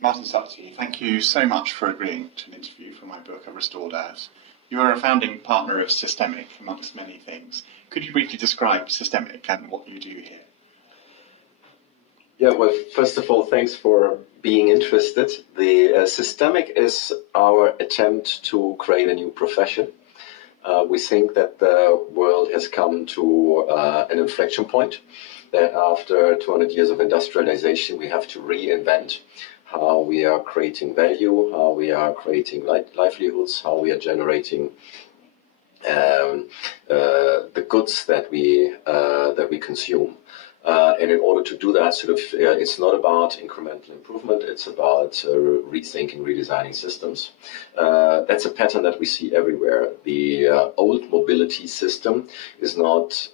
Martin Stuchtey, thank you so much for agreeing to an interview for my book, A Restored Earth. You are a founding partner of SYSTEMIQ, amongst many things. Could you briefly describe SYSTEMIQ and what you do here? Yeah, well, first of all, thanks for being interested. The SYSTEMIQ is our attempt to create a new profession. We think that the world has come to an inflection point, that after 200 years of industrialization, we have to reinvent how we are creating value, how we are creating livelihoods, how we are generating the goods that we consume. And in order to do that, it's not about incremental improvement, it's about rethinking, redesigning systems. That's a pattern that we see everywhere. The old mobility system is not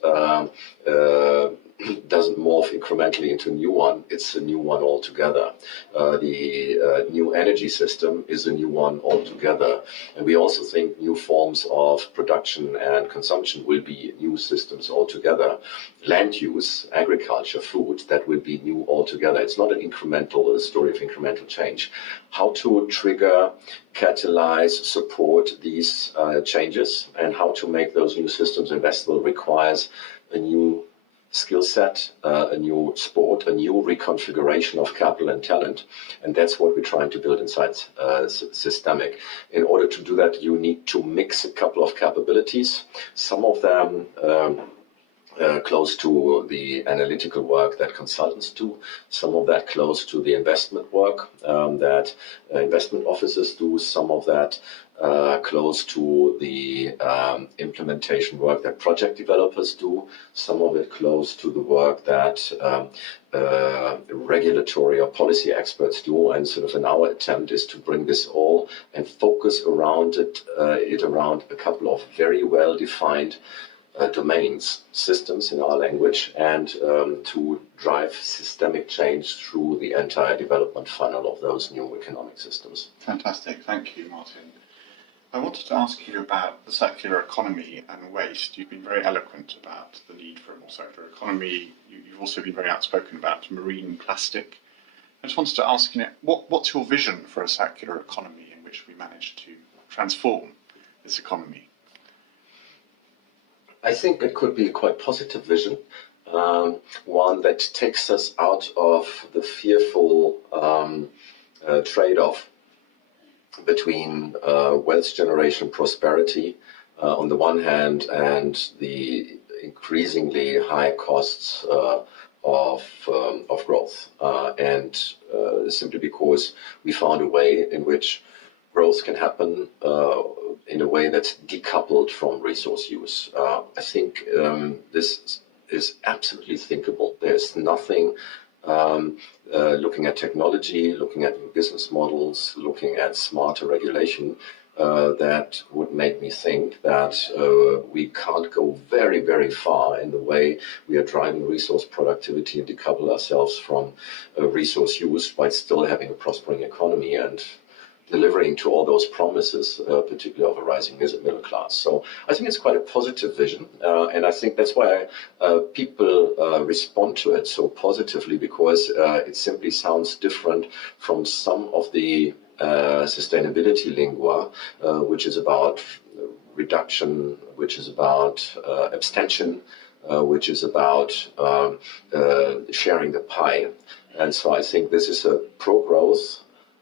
doesn't morph incrementally into a new one, it's a new one altogether. The new energy system is a new one altogether. And we also think new forms of production and consumption will be new systems altogether. Land use, agriculture, food, that will be new altogether. It's not a story of incremental change. How to trigger, catalyze, support these changes, and how to make those new systems investable requires a new skill set, a new sport, a new reconfiguration of capital and talent. And that's what we're trying to build inside SYSTEMIQ. In order to do that, you need to mix a couple of capabilities. Some of them close to the analytical work that consultants do, some of that close to the investment work that investment officers do, some of that close to the implementation work that project developers do, some of it close to the work that regulatory or policy experts do, and in our attempt is to bring this all and focus around it around a couple of very well-defined domains, systems in our language, and to drive systemic change through the entire development funnel of those new economic systems. Fantastic, thank you, Martin. I wanted to ask you about the circular economy and waste. You've been very eloquent about the need for a more circular economy. You've also been very outspoken about marine plastic. I just wanted to ask, what's your vision for a circular economy in which we manage to transform this economy? I think it could be a quite positive vision, one that takes us out of the fearful trade-off between wealth generation, prosperity on the one hand, and the increasingly high costs of growth. And simply because we found a way in which growth can happen in a way that's decoupled from resource use. I think this is absolutely thinkable. There's nothing looking at technology, looking at new business models, looking at smarter regulation that would make me think that we can't go very, very far in the way we are driving resource productivity and decouple ourselves from resource use by still having a prospering economy and delivering to all those promises, particularly of a rising middle class. So I think it's quite a positive vision, and I think that's why people respond to it so positively, because it simply sounds different from some of the sustainability lingua, which is about reduction, which is about abstention, which is about sharing the pie. And so I think this is a pro-growth,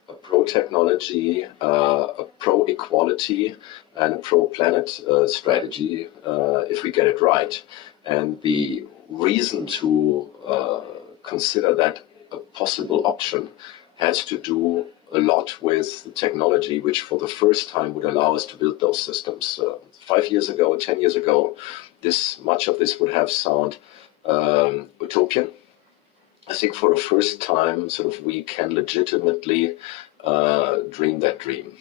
a pro-technology, a pro-equality, and a pro-planet strategy, if we get it right. And the reason to consider that a possible option has to do a lot with the technology, which for the first time would allow us to build those systems. 5 years ago, 10 years ago, much of this would have sounded utopian. I think for the first time, we can legitimately dream that dream.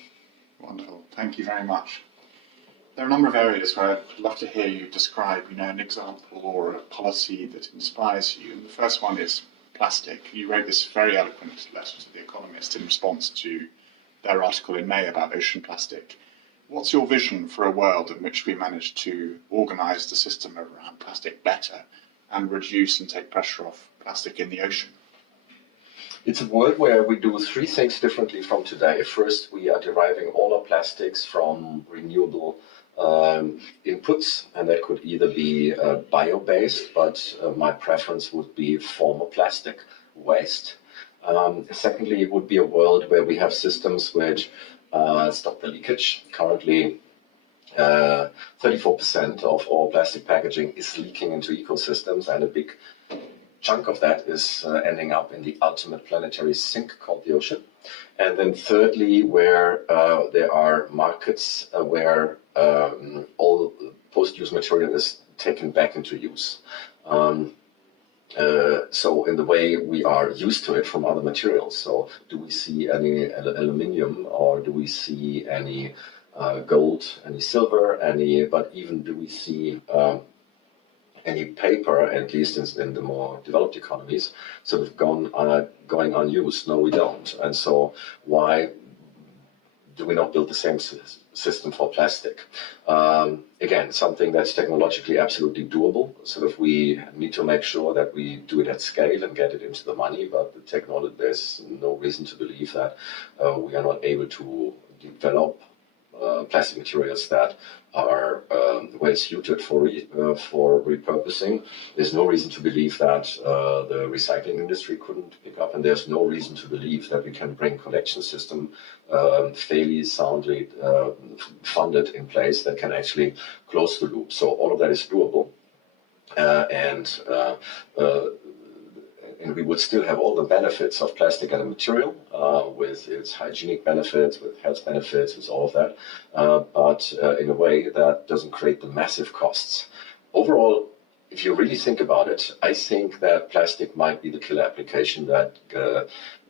Wonderful. Thank you very much. There are a number of areas where I'd love to hear you describe, an example or a policy that inspires you. And the first one is plastic. You wrote this very eloquent letter to The Economist in response to their article in May about ocean plastic. What's your vision for a world in which we manage to organise the system around plastic better and reduce and take pressure off plastic in the ocean? It's a world where we do three things differently from today. First, we are deriving all our plastics from renewable inputs, and that could either be bio-based, but my preference would be former plastic waste. Secondly, it would be a world where we have systems which stop the leakage. Currently, 34% of all plastic packaging is leaking into ecosystems, and a big chunk of that is ending up in the ultimate planetary sink called the ocean. And then thirdly, where there are markets where all post-use material is taken back into use. So in the way we are used to it from other materials. So do we see any aluminium, or do we see any gold, any silver, but even do we see any paper, at least in the more developed economies, sort of going unused? No, we don't. And so why do we not build the same system for plastic? Again, something that's technologically absolutely doable. Sort of we need to make sure that we do it at scale and get it into the money, but the technology, there's no reason to believe that we are not able to develop plastic materials that are well suited for repurposing. There's no reason to believe that the recycling industry couldn't pick up, and there's no reason to believe that we can bring collection system fairly soundly funded in place that can actually close the loop. So all of that is doable, and we would still have all the benefits of plastic as a material, with its hygienic benefits, with health benefits, with all of that, but in a way that doesn't create the massive costs. Overall, if you really think about it, I think that plastic might be the killer application that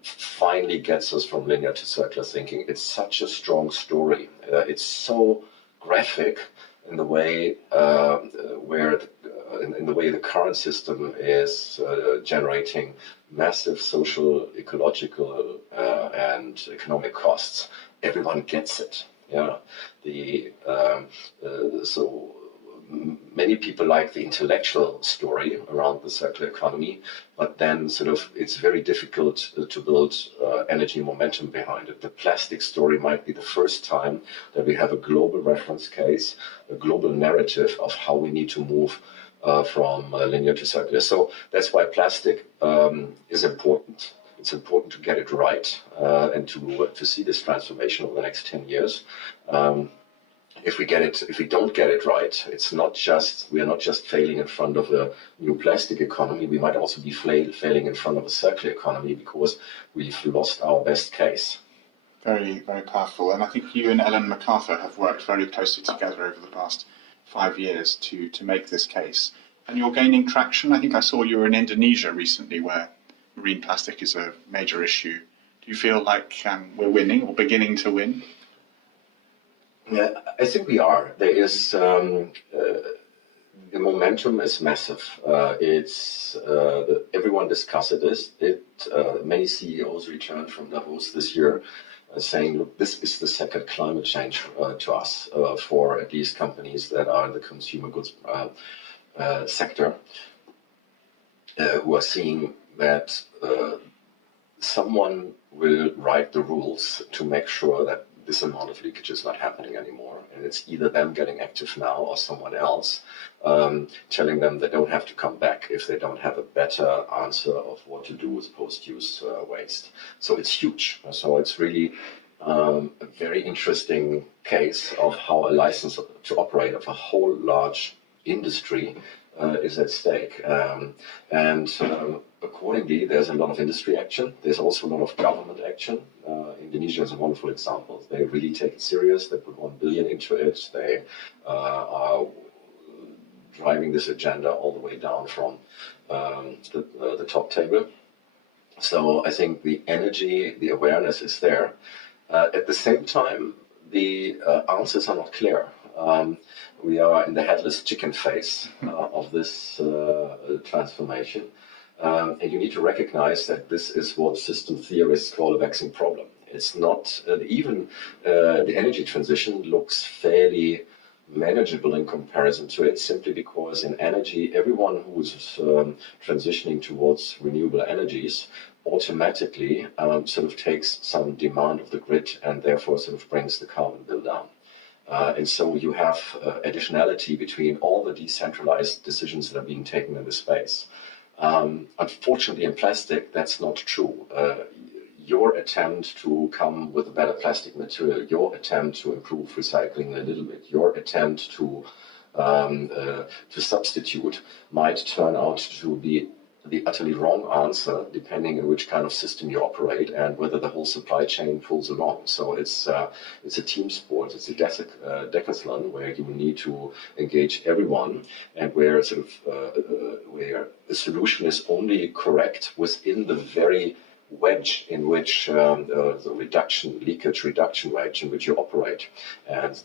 finally gets us from linear to circular thinking. It's such a strong story. It's so graphic in the way in the way the current system is generating massive social, ecological, and economic costs. Everyone gets it. Yeah, so many people like the intellectual story around the circular economy, but then sort of it's very difficult to build energy momentum behind it. The plastic story might be the first time that we have a global reference case, a global narrative of how we need to move from linear to circular. So that's why plastic is important. It's important to get it right and to see this transformation over the next 10 years. If we don't get it right, we are not just failing in front of a new plastic economy. We might also be failing in front of a circular economy because we've lost our best case. Very, very powerful. And I think you and Ellen MacArthur have worked very closely together over the past 5 years to make this case. And you're gaining traction. I think I saw you were in Indonesia recently, where marine plastic is a major issue. Do you feel like we're winning or beginning to win? Yeah, I think we are. There is the momentum is massive. Everyone discusses it. Many CEOs returned from Davos this year saying, look, this is the second climate change to us for at least companies that are in the consumer goods sector, who are seeing that someone will write the rules to make sure that this amount of leakage is not happening anymore. And it's either them getting active now or someone else telling them they don't have to come back if they don't have a better answer of what to do with post-use waste. So it's huge. So it's really a very interesting case of how a license to operate of a whole large industry is at stake. Accordingly, there's a lot of industry action. There's also a lot of government action. Indonesia is a wonderful example. They really take it serious. They put 1 billion into it. They are driving this agenda all the way down from the top table. So I think the energy, the awareness is there. At the same time, the answers are not clear. We are in the headless chicken phase of this transformation. And you need to recognize that this is what system theorists call a vexing problem. It's not, even the energy transition looks fairly manageable in comparison to it, simply because in energy, everyone who's transitioning towards renewable energies automatically sort of takes some demand of the grid and therefore sort of brings the carbon bill down. And so you have additionality between all the decentralized decisions that are being taken in this space. Unfortunately, in plastic, that's not true. Your attempt to come with a better plastic material, your attempt to improve recycling a little bit, your attempt to substitute might turn out to be the utterly wrong answer, depending on which kind of system you operate and whether the whole supply chain pulls along. So it's a team sport, it's a decathlon where you need to engage everyone, and where sort of where the solution is only correct within the very wedge in which the leakage reduction wedge in which you operate, and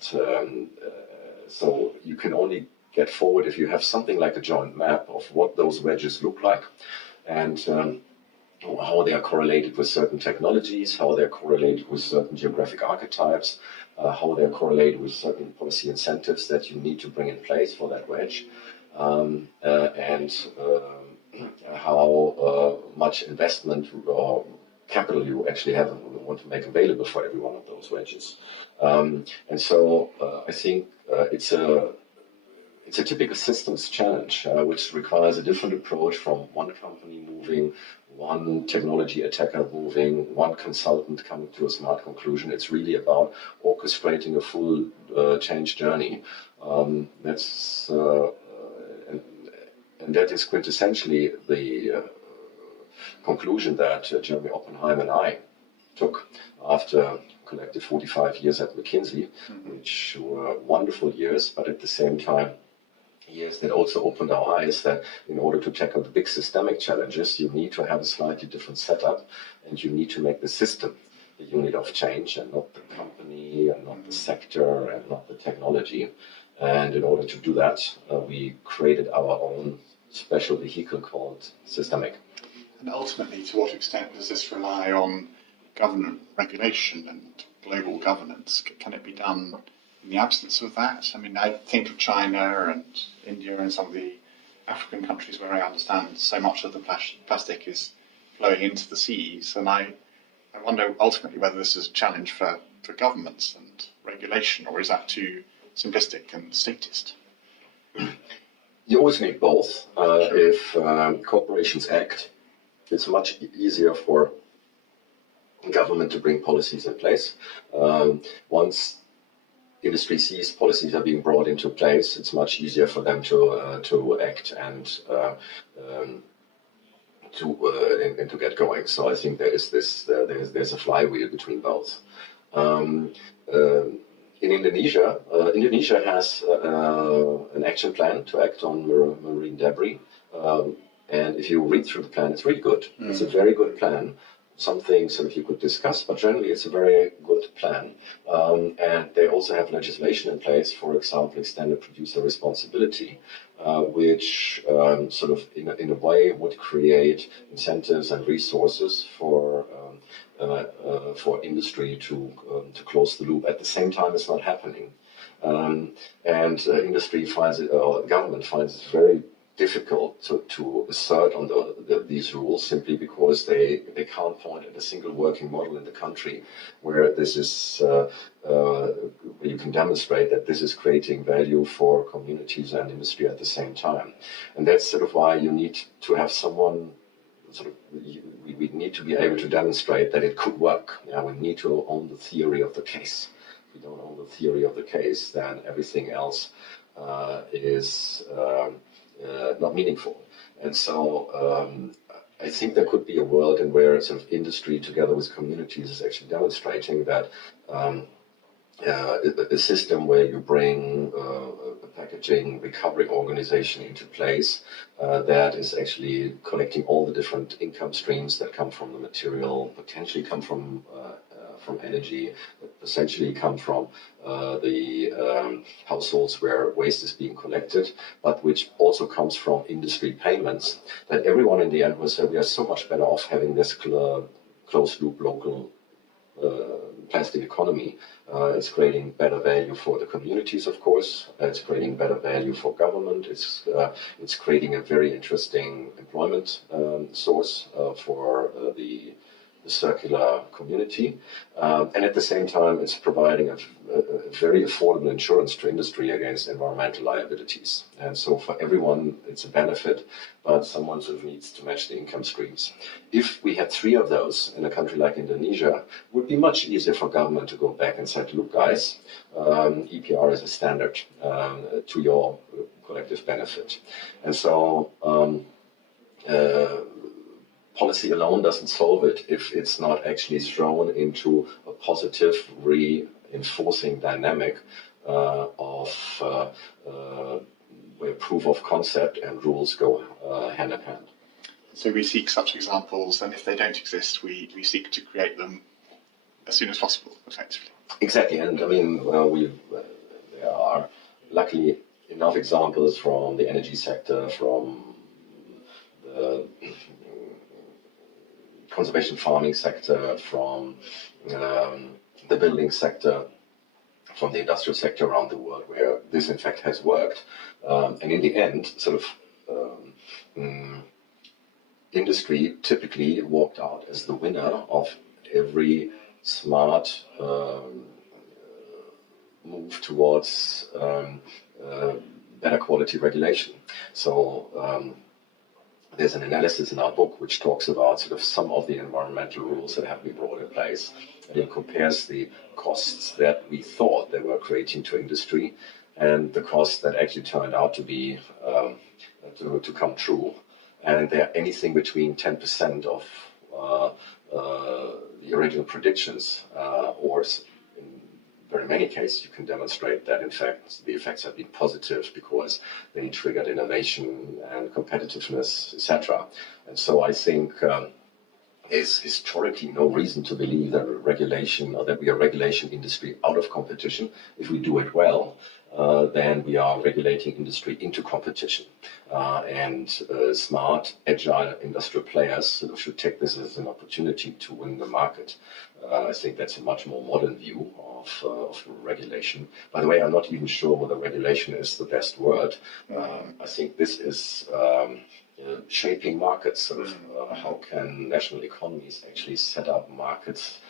so you can only get forward if you have something like a joint map of what those wedges look like, and how they are correlated with certain technologies, how they're correlated with certain geographic archetypes, how they're correlated with certain policy incentives that you need to bring in place for that wedge, and how much investment or capital you actually want to make available for every one of those wedges. And so I think it's a typical systems challenge, which requires a different approach from one company moving, one technology attacker moving, one consultant coming to a smart conclusion. It's really about orchestrating a full change journey. And that is quintessentially the conclusion that Jeremy Oppenheim and I took after collected 45 years at McKinsey, which were wonderful years, but at the same time, years that also opened our eyes that in order to tackle the big systemic challenges, you need to have a slightly different setup, and you need to make the system the unit of change and not the company and not the sector and not the technology. And in order to do that, we created our own special vehicle called SYSTEMIQ. And ultimately, to what extent does this rely on government regulation and global governance? Can it be done in the absence of that? I mean, I think of China and India and some of the African countries where I understand so much of the plastic is flowing into the seas, and I wonder ultimately whether this is a challenge for governments and regulation, or is that too simplistic and statist? You always need both. If corporations act, it's much easier for government to bring policies in place. Once industry sees policies are being brought into place, it's much easier for them to act and to get going. So I think there's a flywheel between both. In Indonesia, Indonesia has an action plan to act on marine debris. And if you read through the plan, it's really good. It's a very good plan. Some things sort of you could discuss, but generally it's a very good plan. And they also have legislation in place, for example, extended producer responsibility, which sort of in a way would create incentives and resources for industry to close the loop. At the same time, it's not happening. Industry finds it, or government finds it very difficult to assert on these rules, simply because they can't point at a single working model in the country where this is where you can demonstrate that this is creating value for communities and industry at the same time. And that's sort of why you need to have someone we need to be able to demonstrate that it could work. We need to own the theory of the case. If we don't own the theory of the case, then everything else is not meaningful. And so I think there could be a world in where sort of industry together with communities is actually demonstrating that a system where you bring a packaging recovery organization into place that is actually collecting all the different income streams that come from the material, potentially come from energy, essentially come from the households where waste is being collected, but which also comes from industry payments, that everyone in the end will say we are so much better off having this closed loop local plastic economy. It's creating better value for the communities, of course. It's creating better value for government. It's creating a very interesting employment source for the circular community. And at the same time, it's providing a very affordable insurance to industry against environmental liabilities. And so for everyone, it's a benefit, but someone sort of needs to match the income streams. If we had 3 of those in a country like Indonesia, it would be much easier for government to go back and say, look, guys, EPR is a standard to your collective benefit. And so policy alone doesn't solve it if it's not actually thrown into a positive reinforcing dynamic of where proof of concept and rules go hand in hand. So we seek such examples, and if they don't exist, we seek to create them as soon as possible, effectively. Exactly, and I mean, there are luckily enough examples from the energy sector, from the conservation farming sector, from the building sector, from the industrial sector around the world, where this in fact has worked. And in the end, sort of industry typically walked out as the winner of every smart move towards better quality regulation. So there's an analysis in our book which talks about sort of some of the environmental rules that have been brought in place, and it compares the costs that we thought they were creating to industry and the costs that actually turned out to be to come true. And they're anything between 10% of the original predictions, or in very many cases you can demonstrate that in fact the effects have been positive because they triggered innovation and competitiveness, etc. And so I think there's historically no reason to believe that regulation or that we are regulation industry out of competition. If we do it well, then we are regulating industry into competition. And smart, agile industrial players sort of should take this as an opportunity to win the market. I think that's a much more modern view of regulation. By the way, I'm not even sure whether regulation is the best word. I think this is shaping markets. Sort of, how can national economies actually set up markets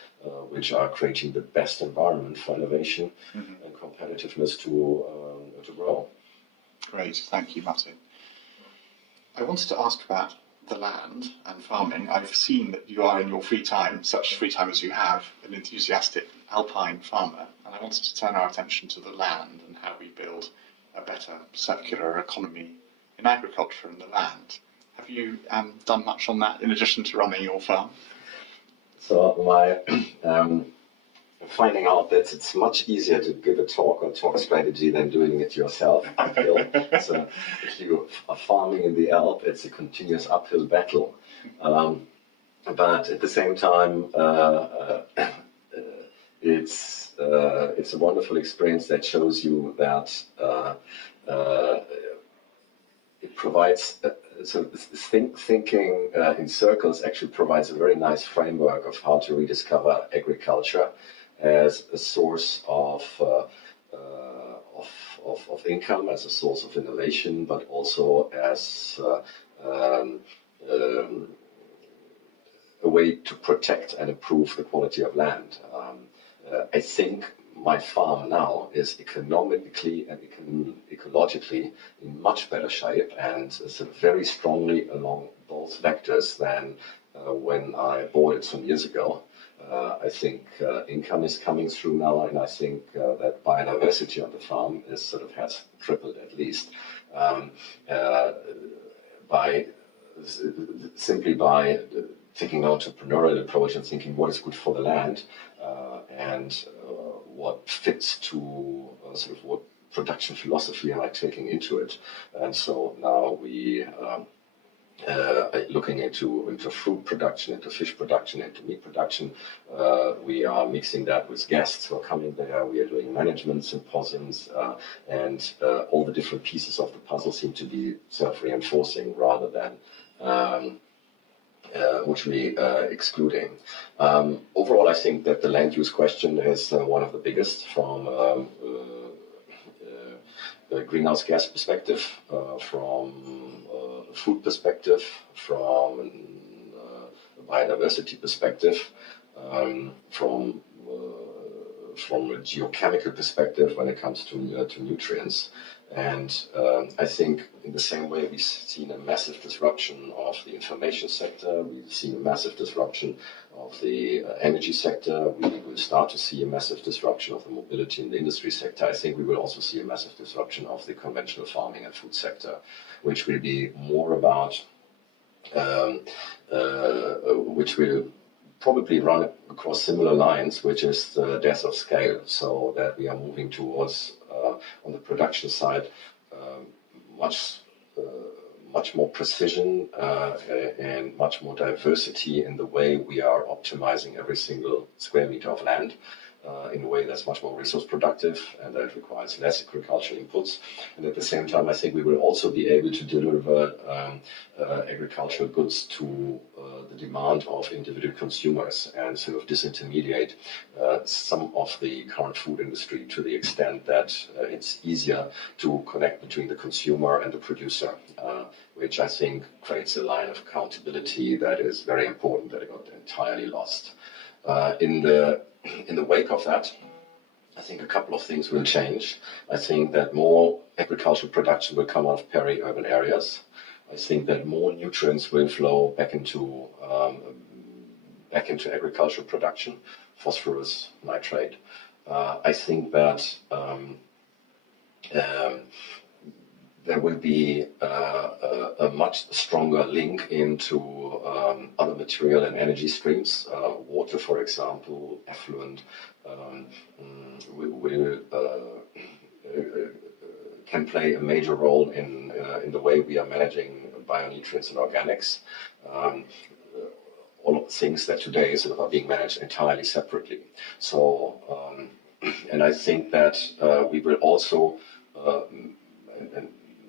which are creating the best environment for innovation and competitiveness to grow. Great, thank you, Martin. I wanted to ask about the land and farming. I've seen that you are, in your free time, such free time as you have, an enthusiastic alpine farmer, and I wanted to turn our attention to the land and how we build a better circular economy in agriculture and the land. Have you done much on that in addition to running your farm? So my finding out that it's much easier to give a talk or talk strategy than doing it yourself uphill. So if you are farming in the Alp, it's a continuous uphill battle. But at the same time, it's a wonderful experience that shows you that it provides. So thinking in circles actually provides a very nice framework of how to rediscover agriculture as a source of income, as a source of innovation, but also as a way to protect and improve the quality of land. I think my farm now is economically and ecologically in much better shape and is very strongly along both vectors than when I bought it some years ago. I think income is coming through now, and I think that biodiversity on the farm is has tripled at least simply by taking an entrepreneurial approach and thinking what is good for the land and what fits to what production philosophy am I taking into it. And so now we looking into fruit production, into fish production, into meat production. We are mixing that with guests who are coming there. We are doing management symposiums, and all the different pieces of the puzzle seem to be self-reinforcing rather than excluding. Overall, I think that the land use question is one of the biggest from the greenhouse gas perspective, from a food perspective, from a biodiversity perspective, from a geochemical perspective when it comes to nutrients. And I think in the same way we've seen a massive disruption of the information sector, we've seen a massive disruption of the energy sector, we will start to see a massive disruption of the mobility in the industry sector. I think we will also see a massive disruption of the conventional farming and food sector, which will be more about, which will probably run across similar lines, which is the death of scale, so that we are moving towards, on the production side, much more precision and much more diversity in the way we are optimizing every single square meter of land in a way that's much more resource productive and that requires less agricultural inputs. And at the same time, I think we will also be able to deliver agricultural goods to the demand of individual consumers and sort of disintermediate some of the current food industry to the extent that it's easier to connect between the consumer and the producer, which I think creates a line of accountability that is very important that it got entirely lost. In the wake of that, I think a couple of things will change. I think that more agricultural production will come out of peri-urban areas. I think that more nutrients will flow back into agricultural production, phosphorus, nitrate. I think that there will be a much stronger link into other material and energy streams. Water, for example, effluent, can play a major role in the way we are managing bionutrients and organics. All of the things that today sort of are being managed entirely separately. So, and I think that we will also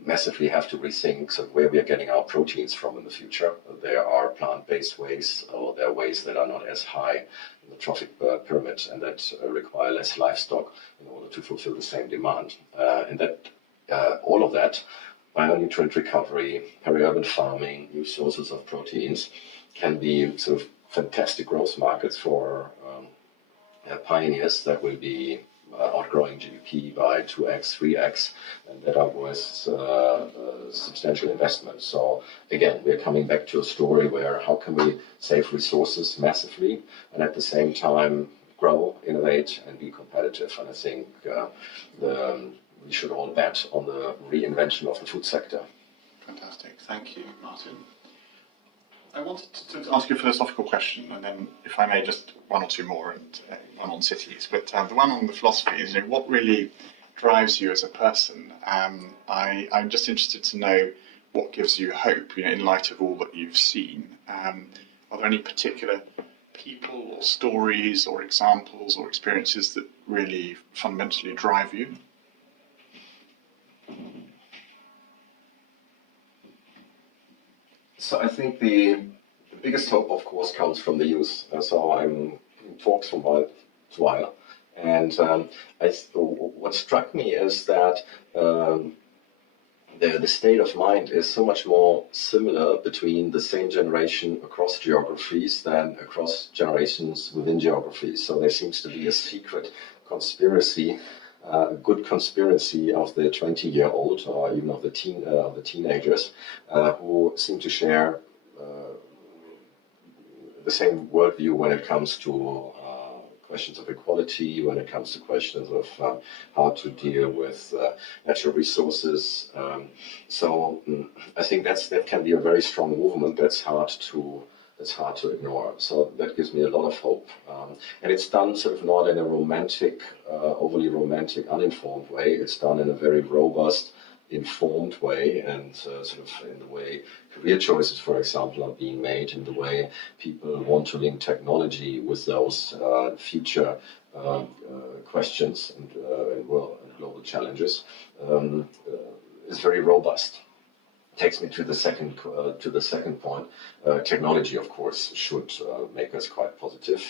massively have to rethink sort of where we are getting our proteins from in the future. There are plant-based ways, or there are ways that are not as high in the trophic pyramid and that require less livestock in order to fulfill the same demand. And that all of that, bionutrient recovery, peri-urban farming, new sources of proteins, can be sort of fantastic growth markets for pioneers that will be outgrowing GDP by 2x, 3x, and that are worth substantial investment. So again, we're coming back to a story where how can we save resources massively and at the same time grow, innovate, and be competitive. And I think we should all bet on the reinvention of the food sector. Fantastic. Thank you, Martin. I wanted to ask you a philosophical question, and then, if I may, just one or two more, and one on cities. But the one on the philosophy is, what really drives you as a person? I'm just interested to know what gives you hope, in light of all that you've seen. Are there any particular people or stories or examples or experiences that really fundamentally drive you? So I think the biggest hope, of course, comes from the youth. So I'm in talks from while to while. And what struck me is that the state of mind is so much more similar between the same generation across geographies than across generations within geographies. So there seems to be a secret conspiracy, a good conspiracy of the 20-year-old or even of the teenagers who seem to share the same worldview when it comes to questions of equality, when it comes to questions of how to deal with natural resources. So I think that can be a very strong movement that's hard to ignore. So that gives me a lot of hope. And it's done sort of not in a romantic, overly romantic, uninformed way. It's done in a very robust, informed way, and sort of in the way career choices, for example, are being made, in the way people want to link technology with those future questions and global challenges, is very robust. takes me to the second point. Technology, of course, should make us quite positive.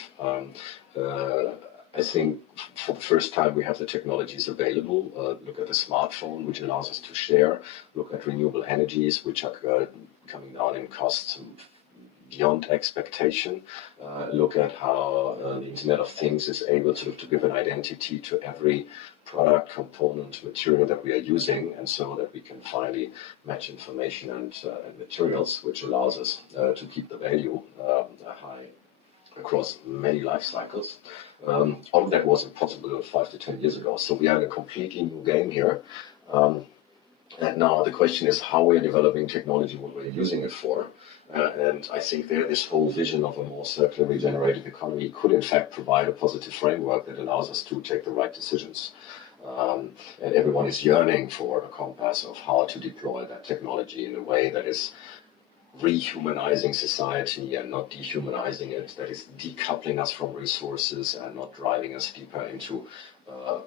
I think for the first time we have the technologies available. Look at the smartphone, which allows us to share. Look at renewable energies, which are coming down in costs beyond expectation. Look at how the Internet of Things is able to give an identity to every product, component, material that we are using, and so that we can finally match information and materials, which allows us to keep the value high across many life cycles. All of that wasn't possible 5 to 10 years ago, so we are in a completely new game here. And now the question is how we're developing technology, what we're using it for. And I think this whole vision of a more circular regenerative economy could in fact provide a positive framework that allows us to take the right decisions. And everyone is yearning for a compass of how to deploy that technology in a way that is rehumanizing society and not dehumanizing it, that is decoupling us from resources and not driving us deeper into a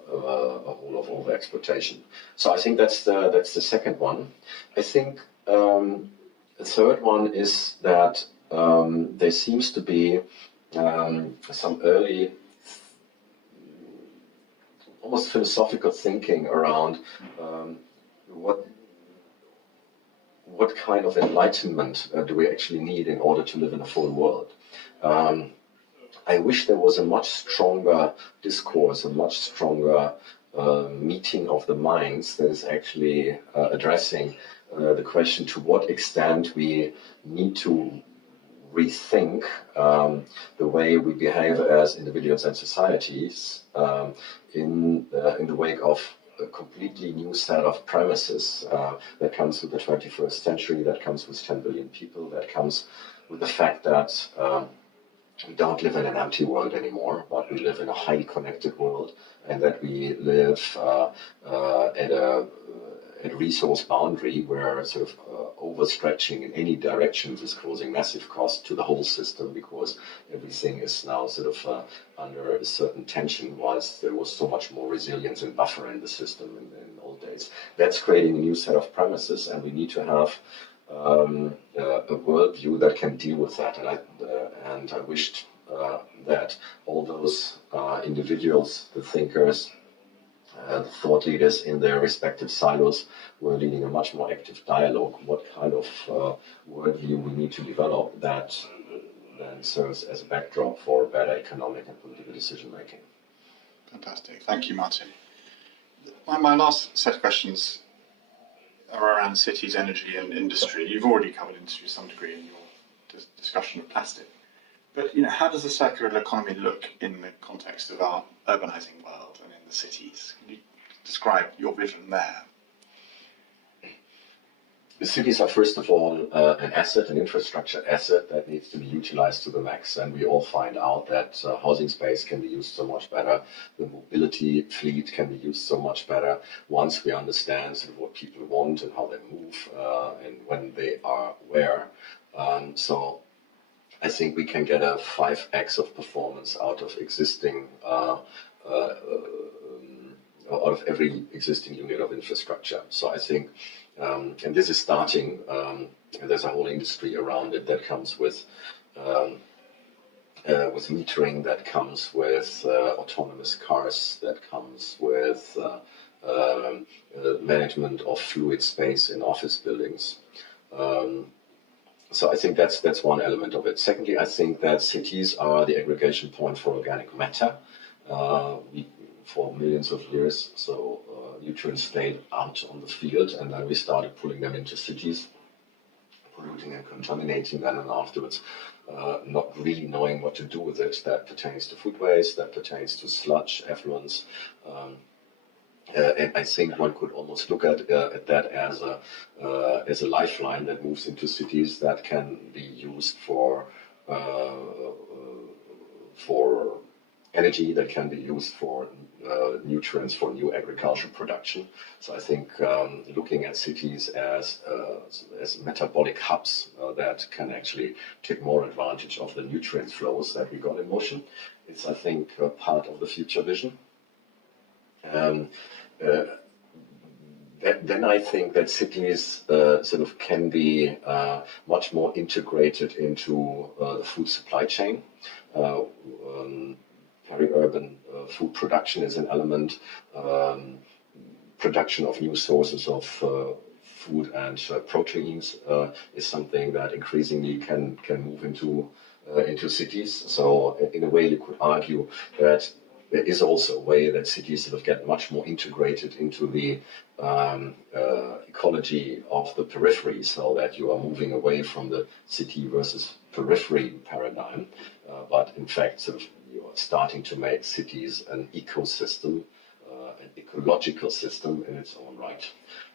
hole of overexploitation. So I think that's the second one. I think the third one is that there seems to be some early, almost philosophical thinking around what kind of enlightenment do we actually need in order to live in a full world. I wish there was a much stronger discourse, a much stronger meeting of the minds that is actually addressing the question to what extent we need to rethink the way we behave as individuals and societies in the wake of a completely new set of premises that comes with the 21st century, that comes with 10 billion people, that comes with the fact that we don't live in an empty world anymore, but we live in a highly connected world, and that we live at a resource boundary where sort of overstretching in any directions is causing massive cost to the whole system, because everything is now sort of under a certain tension, whilst there was so much more resilience and buffer in the system in old days. That's creating a new set of premises, and we need to have a worldview that can deal with that. And I wished that all those individuals, the thinkers, the thought leaders in their respective silos were leading a much more active dialogue. What kind of worldview we need to develop that then serves as a backdrop for better economic and political decision making. Fantastic. Thank you, Martin. My last set of questions are around cities, energy and industry. You've already covered industry to some degree in your discussion of plastic. But how does the circular economy look in the context of our urbanizing world and in the cities? Can you describe your vision there? The cities are, first of all, an asset, an infrastructure asset that needs to be utilized to the max. And we all find out that housing space can be used so much better. The mobility fleet can be used so much better once we understand sort of what people want and how they move and when they are where. So I think we can get a 5x of performance out of existing out of every existing unit of infrastructure. So I think, and this is starting, there's a whole industry around it that comes with metering, that comes with autonomous cars, that comes with management of fluid space in office buildings. So I think that's one element of it. Secondly, I think that cities are the aggregation point for organic matter. For millions of years, so nutrients stayed out on the field, and then we started pulling them into cities, polluting and contaminating them, and afterwards not really knowing what to do with it. That pertains to food waste, that pertains to sludge, effluents, and I think one could almost look at that as a lifeline that moves into cities that can be used for energy, that can be used for nutrients for new agricultural production. So I think looking at cities as metabolic hubs that can actually take more advantage of the nutrient flows that we got in motion, it's, I think, then I think that cities sort of can be much more integrated into the food supply chain. Peri-urban food production is an element. Production of new sources of food and proteins is something that increasingly can move into cities. So in a way, you could argue that there is also a way that cities sort of get much more integrated into the ecology of the periphery, so that you are moving away from the city versus periphery paradigm, but in fact, sort of you are starting to make cities an ecosystem, an ecological system in its own right.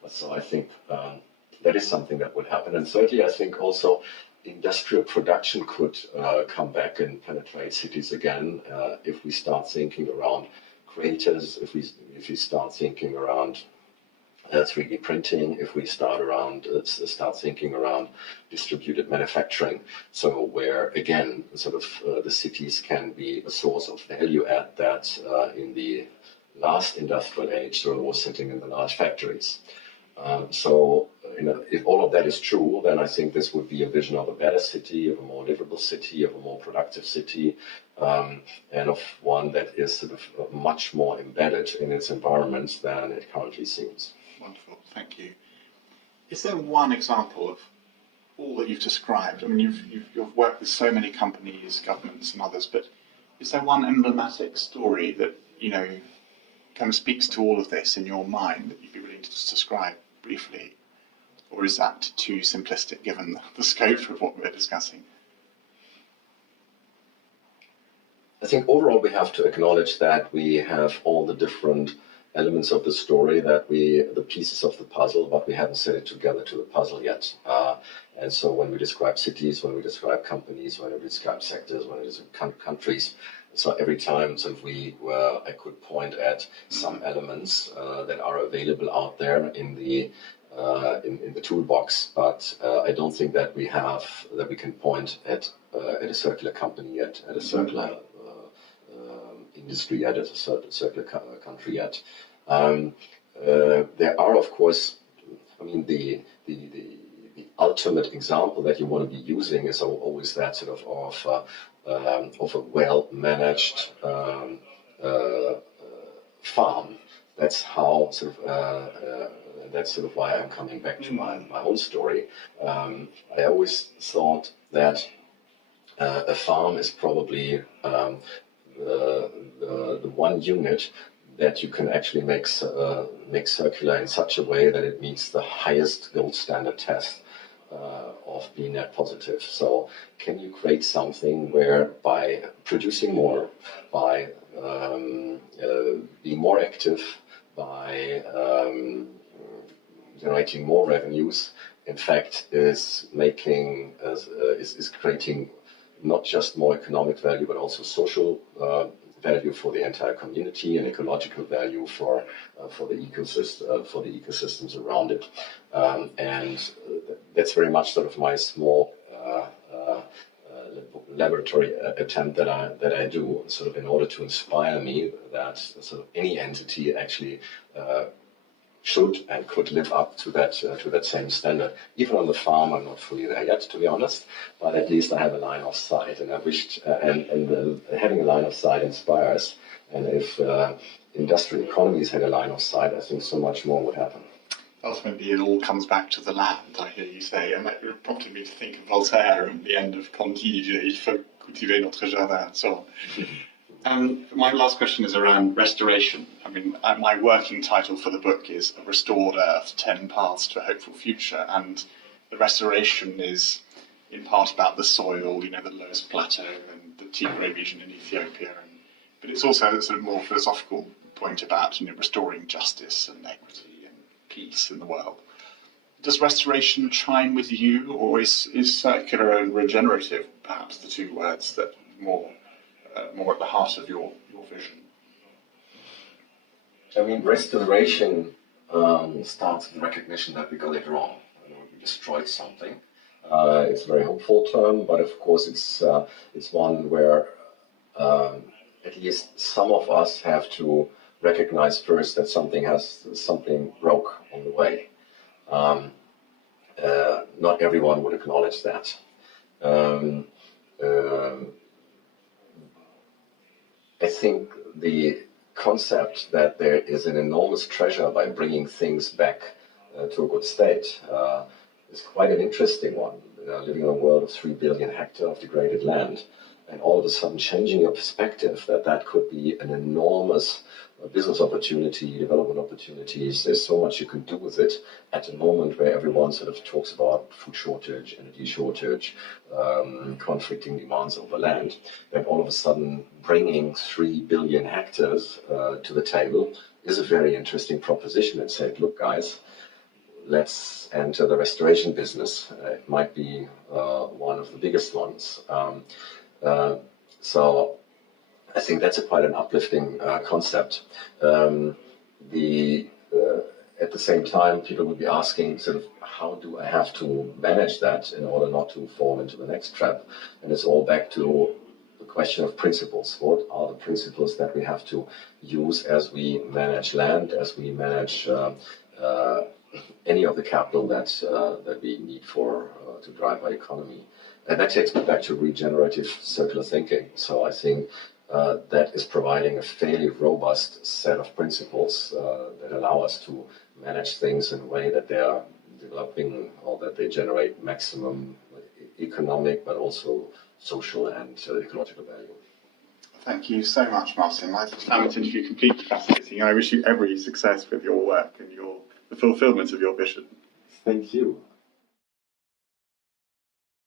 So I think that is something that would happen, and certainly I think also industrial production could come back and penetrate cities again if we start thinking around creators, if we start thinking around 3D printing, if we start thinking around distributed manufacturing. So where again, sort of the cities can be a source of value add that in the last industrial age sort of was sitting in the large factories. So, if all of that is true, then I think this would be a vision of a better city, of a more livable city, of a more productive city, and of one that is sort of much more embedded in its environments than it currently seems. Wonderful, thank you. Is there one example of all that you've described? I mean, you've worked with so many companies, governments, and others, but is there one emblematic story that kind of speaks to all of this in your mind that you'd be willing to just describe briefly? Or is that too simplistic given the scope of what we're discussing? I think overall we have to acknowledge that we have all the different elements of the story, the pieces of the puzzle, but we haven't set it together to the puzzle yet. And so when we describe cities, when we describe companies, when we describe sectors, when we describe countries, so every time I could point at some elements that are available out there in the toolbox, but I don't think that we can point at a circular company yet, at a circular industry yet, at a circular country yet. There are, of course, I mean, the ultimate example that you want to be using is always that sort of a well-managed farm. That's how that's sort of why I'm coming back to my own story. I always thought that a farm is probably the one unit that you can actually make circular in such a way that it meets the highest gold standard test of being net positive. So can you create something where by producing more, by being more active, by generating more revenues, in fact is creating not just more economic value but also social value for the entire community and ecological value for the ecosystems around it, and that's very much sort of my small laboratory attempt that I do, sort of in order to inspire me that sort of any entity actually should and could live up to that same standard. Even on the farm, I'm not fully there yet, to be honest, but at least I have a line of sight, and I wished, and having a line of sight inspires. And if industrial economies had a line of sight, I think so much more would happen. Ultimately, it all comes back to the land, I hear you say, and that prompted me to think of Voltaire and the end of Candide, il faut cultiver notre jardin, and so on. My last question is around restoration. I mean, my working title for the book is A Restored Earth, 10 Paths to a Hopeful Future, and the restoration is in part about the soil, the lowest plateau and the Tigray region in Ethiopia, but it's also a sort of more philosophical point about restoring justice and equity and peace in the world. Does restoration chime with you, or is circular and regenerative perhaps the two words that more at the heart of your vision? I mean, restoration starts with the recognition that we got it wrong. We destroyed something. It's a very hopeful term, but of course it's one where at least some of us have to recognize first that something broke on the way. Not everyone would acknowledge that. I think the concept that there is an enormous treasure by bringing things back to a good state is quite an interesting one. Living in a world of 3 billion hectares of degraded land, and all of a sudden changing your perspective that could be an enormous business opportunity, development opportunities. There's so much you can do with it at the moment where everyone sort of talks about food shortage, energy shortage, conflicting demands over land. Then all of a sudden bringing 3 billion hectares to the table is a very interesting proposition and said, look guys, let's enter the restoration business. It might be one of the biggest ones. So I think that's quite an uplifting concept. At the same time, people will be asking, sort of, how do I have to manage that in order not to fall into the next trap? And it's all back to the question of principles. What are the principles that we have to use as we manage land, as we manage any of the capital that we need to drive our economy? And that takes me back to regenerative circular thinking. So I think that is providing a fairly robust set of principles that allow us to manage things in a way that they are developing or that they generate maximum economic but also social and ecological value. Thank you so much, Martin. I found this interview completely fascinating. I wish you every success with your work and the fulfillment of your vision. Thank you.